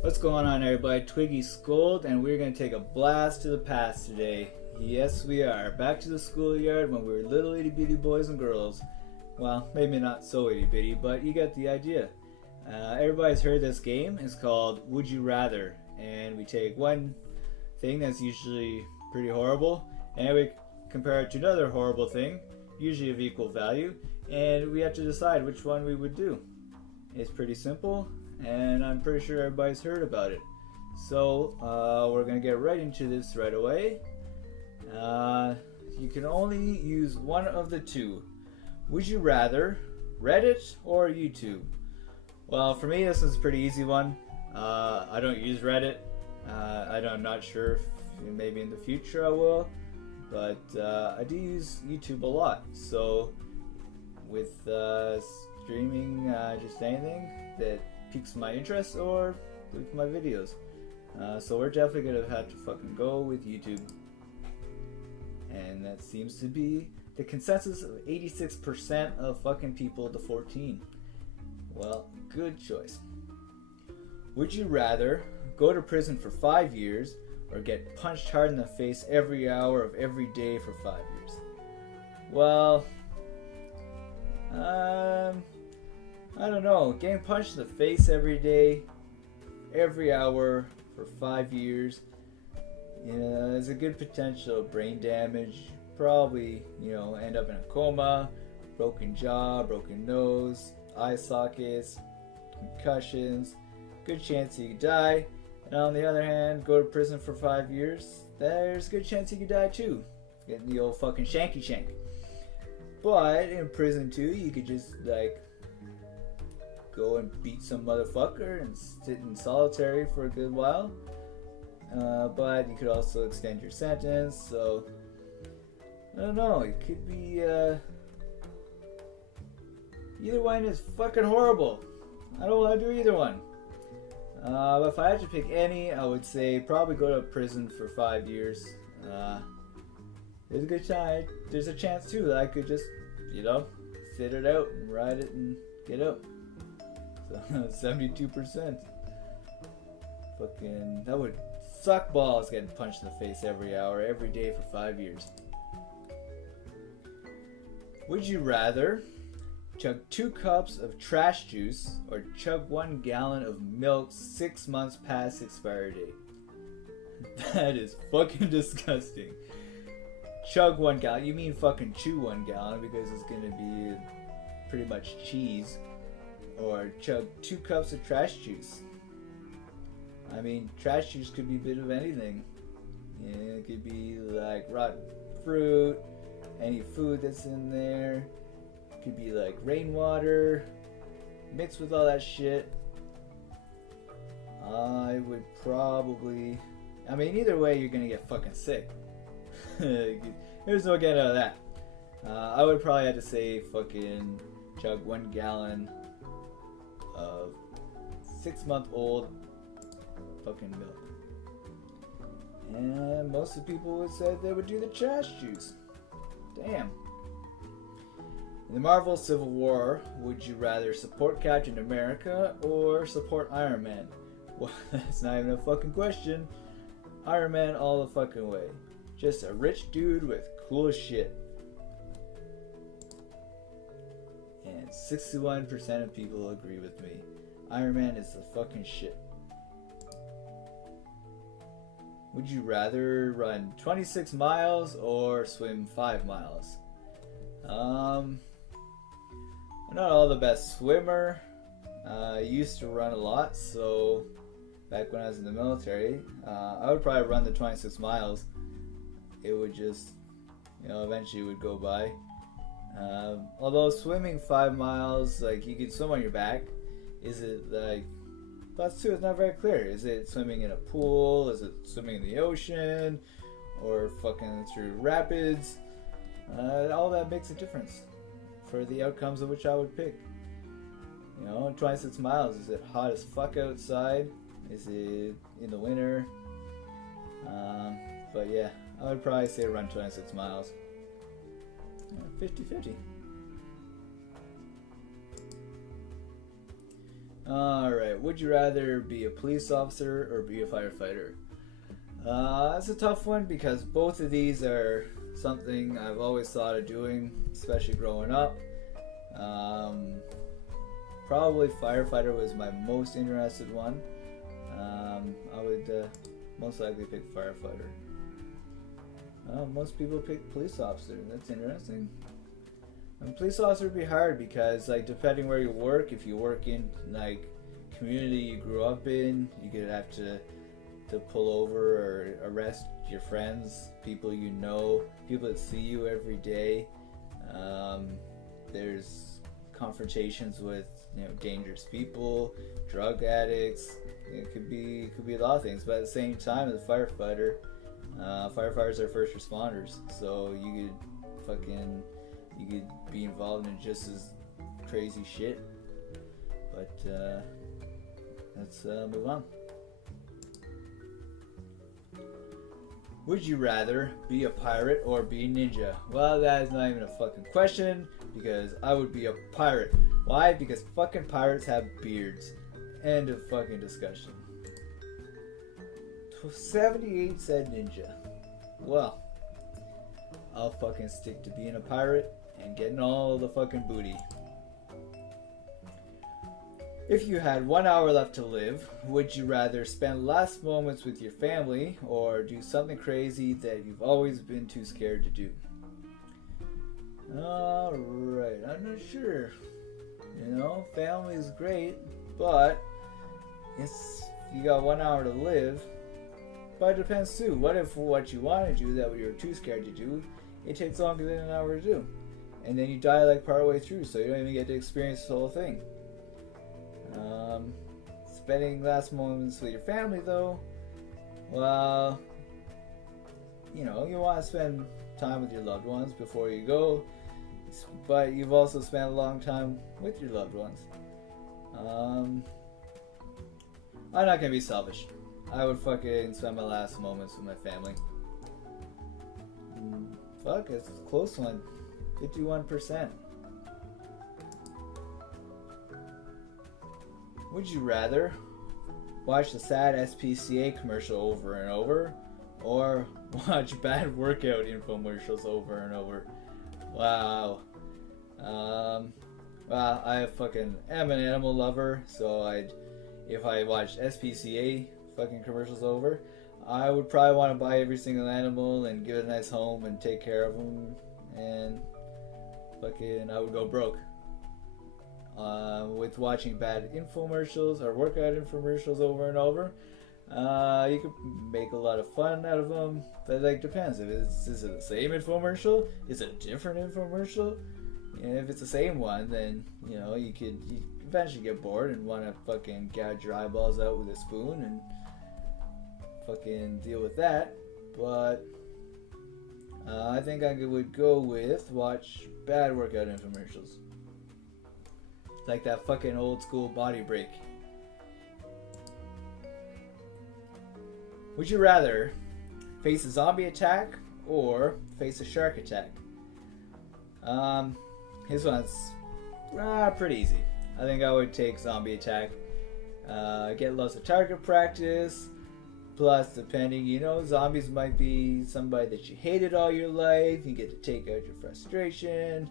What's going on, everybody? Twiggy, Skold, and we're going to take a blast to the past today. Yes, we are. Back to the schoolyard when we were little itty bitty boys and girls. Well, maybe not so itty bitty, but you get the idea. Everybody's heard this game. It's called Would You Rather, and we take one thing that's usually pretty horrible, and we compare it to another horrible thing, usually of equal value, and we have to decide which one we would do. It's pretty simple, and I'm pretty sure everybody's heard about it. So we're gonna get right into this right away. You can only use one of the two. Would you rather Reddit or YouTube? Well, for me, this is a pretty easy one. I don't use Reddit. I'm not sure if maybe in the future I will, but I do use YouTube a lot. So with streaming just anything that piques my interest or with my videos. So we're definitely gonna have to fucking go with YouTube. And that seems to be the consensus of 86% of fucking people to 14. Well, good choice. Would you rather go to prison for 5 years or get punched hard in the face every hour of every day for 5 years? Well, I don't know. Getting punched in the face every day, every hour for 5 years, there's a good potential of brain damage. Probably, end up in a coma, broken jaw, broken nose, eye sockets, concussions. Good chance you could die. And on the other hand, go to prison for 5 years, there's a good chance you could die too. Getting the old fucking shanky shank. But in prison too, you could just go and beat some motherfucker and sit in solitary for a good while. But you could also extend your sentence, so I don't know, it could be either one is fucking horrible. I don't want to do either one. But if I had to pick any, I would say probably go to prison for 5 years. There's a good chance. There's a chance too that I could just, sit it out and ride it and get out. So 72%. Fucking, that would suck balls getting punched in the face every hour, every day for 5 years. Would you rather chug 2 cups of trash juice or chug 1 gallon of milk 6 months past expiry date? That is fucking disgusting. Chug 1 gallon. You mean fucking chew 1 gallon because it's gonna be pretty much cheese. Or chug 2 cups of trash juice. I mean, trash juice could be a bit of anything. It could be like rotten fruit, any food that's in there. It could be like rainwater, mixed with all that shit. I would probably... either way, you're gonna get fucking sick. There's no getting out of that. I would probably have to say fucking chug 1 gallon of 6-month-old fucking milk. And most of the people would say they would do the trash juice. Damn. In the Marvel Civil War, would you rather support Captain America or support Iron Man? Well, that's not even a fucking question. Iron Man all the fucking way. Just a rich dude with cool shit. And 61% of people agree with me. Iron Man is the fucking shit. Would you rather run 26 miles or swim 5 miles? I'm not all the best swimmer. I used to run a lot, so back when I was in the military, I would probably run the 26 miles. It would just, eventually would go by. Although swimming 5 miles, you could swim on your back. Is it that's too, it's not very clear. Is it swimming in a pool? Is it swimming in the ocean? Or fucking through rapids? All that makes a difference for the outcomes of which I would pick. 26 miles, is it hot as fuck outside? Is it in the winter? But yeah, I would probably say run 26 miles. 50-50. Alright, would you rather be a police officer or be a firefighter? That's a tough one because both of these are something I've always thought of doing, especially growing up. Probably firefighter was my most interested one. I would most likely pick firefighter. Most people pick police officer. That's interesting. And police officer would be hard because, like, depending where you work, if you work in like community you grew up in, you could have to pull over or arrest your friends, people you know, people that see you every day. There's confrontations with dangerous people, drug addicts. It could be a lot of things. But at the same time, as a firefighter, firefighters are first responders, so you could be involved in just as crazy shit. But let's move on. Would you rather be a pirate or be a ninja? Well, that is not even a fucking question, because I would be a pirate. Why? Because fucking pirates have beards. End of fucking discussion. 78 said ninja. Well, I'll fucking stick to being a pirate and getting all the fucking booty. If you had 1 hour left to live, would you rather spend last moments with your family or do something crazy that you've always been too scared to do? Alright, I'm not sure. Family is great, but you got 1 hour to live. But it depends too. What if what you want to do that you're too scared to do, it takes longer than an hour to do? And then you die like part way through, so you don't even get to experience the whole thing. Spending last moments with your family though, well, you want to spend time with your loved ones before you go, but you've also spent a long time with your loved ones. I'm not gonna be selfish. I would fucking spend my last moments with my family. Fuck, it's a close one. 51%. Would you rather watch the sad SPCA commercial over and over, or watch bad workout infomercials over and over? Wow. Well, I am an animal lover, so if I watched SPCA fucking commercials over, I would probably want to buy every single animal and give it a nice home and take care of them, and I would go broke. With watching bad infomercials or workout infomercials over and over, you could make a lot of fun out of them, but depends. Is it the same infomercial? Is it a different infomercial? And if it's the same one, then you could eventually get bored and want to fucking gouge your eyeballs out with a spoon and fucking deal with that. But I think I would go with watch bad workout infomercials. Like that fucking old school body break. Would you rather face a zombie attack or face a shark attack? This one's pretty easy. I think I would take zombie attack. Get lots of target practice. Plus, depending, zombies might be somebody that you hated all your life. You get to take out your frustration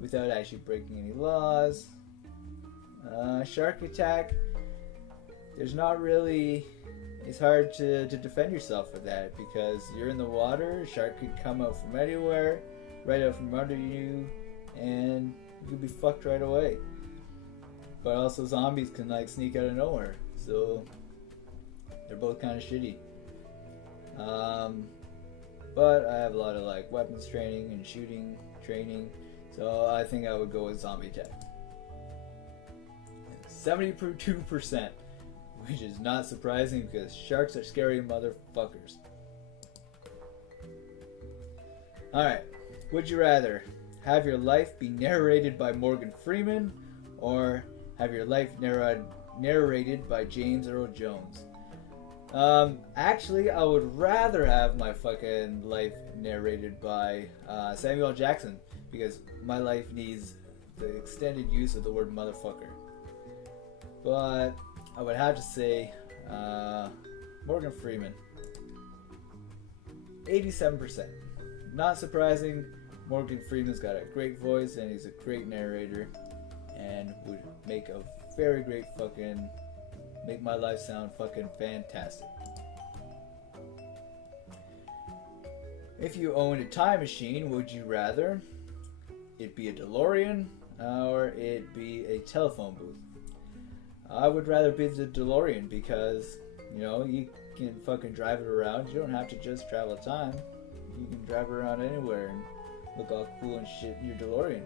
without actually breaking any laws. Shark attack, it's hard to defend yourself for that because you're in the water. A shark could come out from anywhere, right out from under you, and you could be fucked right away. But also zombies can sneak out of nowhere, so they're both kind of shitty. But I have a lot of weapons training and shooting training, so I think I would go with zombie attack. 72%, which is not surprising because sharks are scary motherfuckers. Alright, would you rather have your life be narrated by Morgan Freeman or have your life narrated by James Earl Jones? Actually, I would rather have my fucking life narrated by Samuel L. Jackson because my life needs the extended use of the word motherfucker. but I would have to say Morgan Freeman. 87%. Not surprising. Morgan Freeman's got a great voice and he's a great narrator and would make a very great fucking, make my life sound fucking fantastic. If you owned a time machine, would you rather it be a DeLorean or it be a telephone booth? I would rather be the DeLorean because, you know, you can fucking drive it around. You don't have to just travel time. You can drive around anywhere and look all cool and shit in your DeLorean.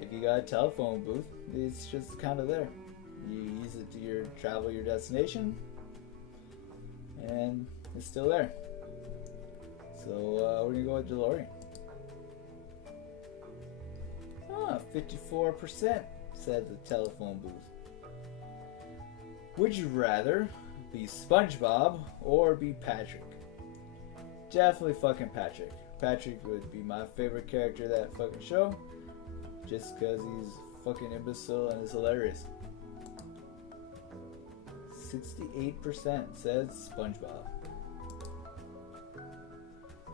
If you got a telephone booth, it's just kind of there. You use it to travel your destination, and it's still there. So we're gonna go with DeLorean. 54% said the telephone booth. Would you rather be SpongeBob or be Patrick? Definitely fucking Patrick. Patrick would be my favorite character of that fucking show, just because he's fucking imbecile and is hilarious. 68% says SpongeBob.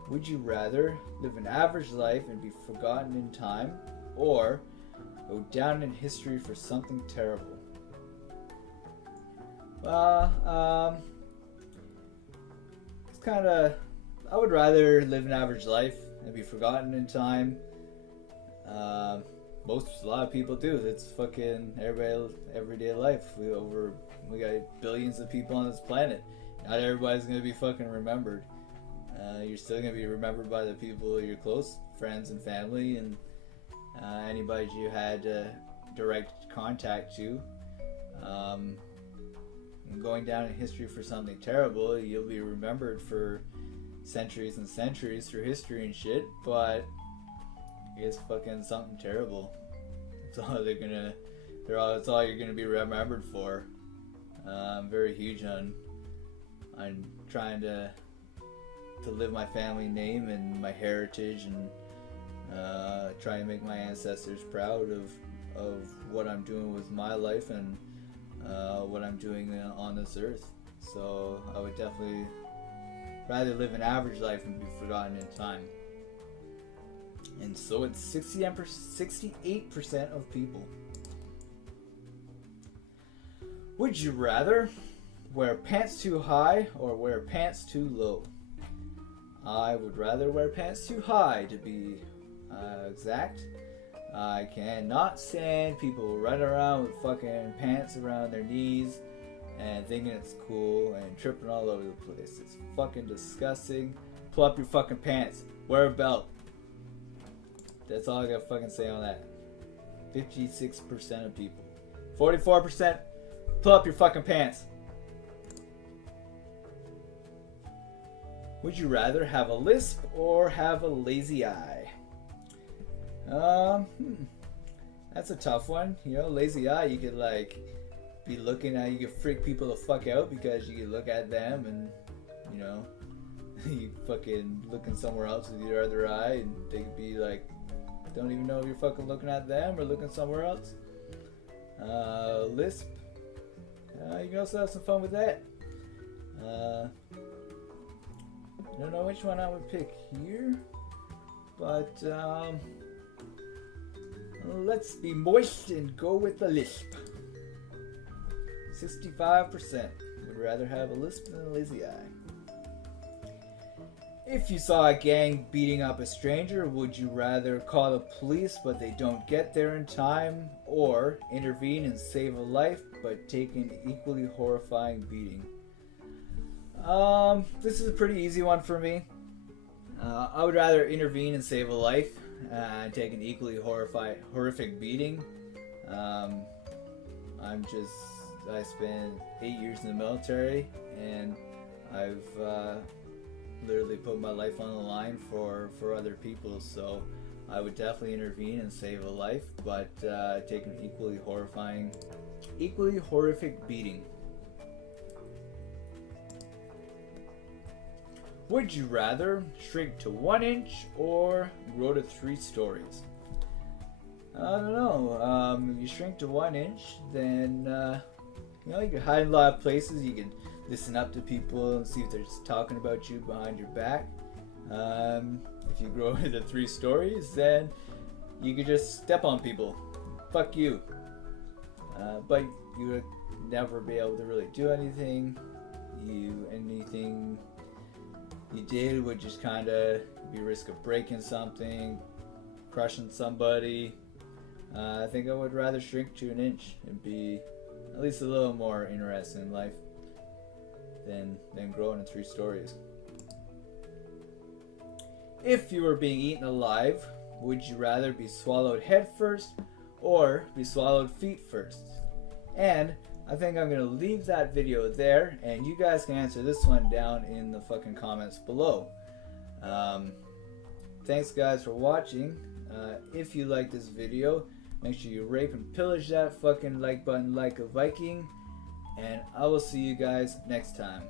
Would you rather live an average life and be forgotten in time, or go down in history for something terrible? It's kind of, I would rather live an average life and be forgotten in time. A lot of people do. It's fucking everyday life. We got billions of people on this planet. Not everybody's gonna be fucking remembered. You're still gonna be remembered by the people you're close, friends and family, and anybody you had direct contact to. Going down in history for something terrible, you'll be remembered for centuries and centuries through history and shit, but it's fucking something terrible. That's all that's all you're gonna be remembered for. I'm very huge on trying to live my family name and my heritage, and try and make my ancestors proud of what I'm doing with my life and what I'm doing on this earth. So I would definitely rather live an average life and be forgotten in time. And so it's 68% of people. Would you rather wear pants too high or wear pants too low? I would rather wear pants too high, to be exact. I cannot stand people running around with fucking pants around their knees and thinking it's cool and tripping all over the place. It's fucking disgusting. Pull up your fucking pants. Wear a belt. That's all I gotta fucking say on that. 56% of people. 44%, pull up your fucking pants. Would you rather have a lisp or have a lazy eye? That's a tough one. You know, lazy eye, you could like be looking at, you could freak people the fuck out because you could look at them and, you know, you fucking looking somewhere else with your other eye and they could be like, don't even know if you're fucking looking at them or looking somewhere else. Lisp, you can also have some fun with that. I don't know which one I would pick here, but let's be moist and go with the lisp. 65% would rather have a lisp than a lazy eye. If you saw a gang beating up a stranger, would you rather call the police but they don't get there in time, or intervene and save a life but take an equally horrifying beating? This is a pretty easy one for me. I would rather intervene and save a life and take an equally horrific beating. I spent 8 years in the military, and I've literally put my life on the line for other people, so I would definitely intervene and save a life, but take an equally horrific beating. Would you rather shrink to 1 inch or grow to 3 stories? I don't know. If you shrink to 1 inch, then You know, you can hide in a lot of places. You can listen up to people and see if they're just talking about you behind your back. If you grow into 3 stories, then you could just step on people. Fuck you. But you would never be able to really do anything. Anything you did would just kind of be a risk of breaking something, crushing somebody. I think I would rather shrink to an inch and be at least a little more interested in life than growing in 3 stories. If you were being eaten alive, would you rather be swallowed head first or be swallowed feet first? And I think I'm gonna leave that video there, and you guys can answer this one down in the fucking comments below. Thanks guys for watching. If you like this video, make sure you rape and pillage that fucking like button like a Viking, and I will see you guys next time.